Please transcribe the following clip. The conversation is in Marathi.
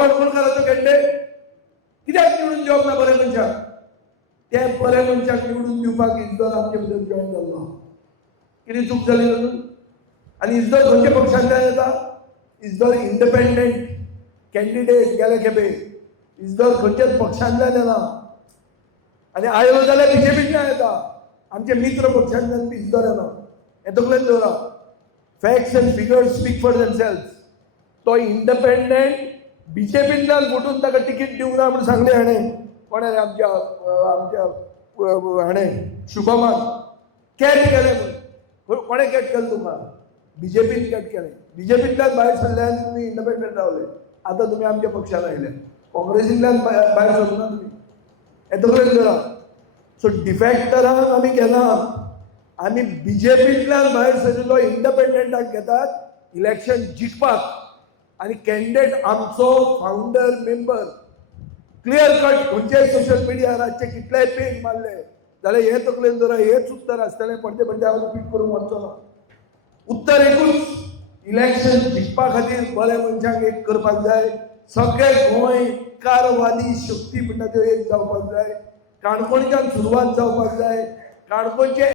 काणकोणकाराचो कॅन्डिडेट कित्याक निवडून दिवप ना बरे मनशाक? त्या बरे मनशाक निवडून दिवपाक इजदर आमचे भितर जॉईन जाल्लो. कितें चूक जाली तातूंत? आनी इजदर खंयच्या पक्षांतल्यान येता? इजदर इंडिपेंडंट कॅन्डिडेट गेले खेपे इजदर खंयच्याच पक्षांतल्यान येना. आनी आयलो जाल्यार बीजेपींतल्यान येता. आमचे मित्र पक्षांतल्यान इजदर येना. हें तकलेंत दवरा. Facts end figures speak for themselves. तो इंडिपेंडंट बीजेपींतल्यान फुटून ताका तिकीट दिवंक ना म्हूण सांगलें हाणें. कोणें आमच्या हाणें शुभमान कॅट केलें म्हणून. कोणें कॅट केलें तुमकां? बीजेपीन कॅट केलें. बीजेपींतल्यान भायर सरल्यान तुमी इंडिपेंडंट रावले. आतां तुमी आमच्या पक्षान आयले. काँग्रेसींतल्यान भायर सरना तुमी. हें तकलेंत दवरा. सो डिफॅक्टरांक आमी घेनात. आमी बीजेपींतल्यान भायर सरिल्लो इंडिपेंडंटाक घेतात इलेक्शन जिखपाक. आनी कॅन्डिडेट आमचो फावंडर मेंबर क्लियर कट खंयच्याय सोशल मिडियाराचे कितलेय पेज मारले जाल्यार हें तकलेंत दवरा. हेंच उत्तर आसतलें. पडते पडते हांव रिपीट करूंक वचचो ना. उत्तर एकूच. इलेक्शन जिखपा खातीर बरे मनशाक एक करपाक जाय. सगळे गोंयकारवादी शक्ती म्हणटा त्यो एक जावपाक जाय. काणकोणच्यान सुरवात जावपाक जाय. काणकोणचे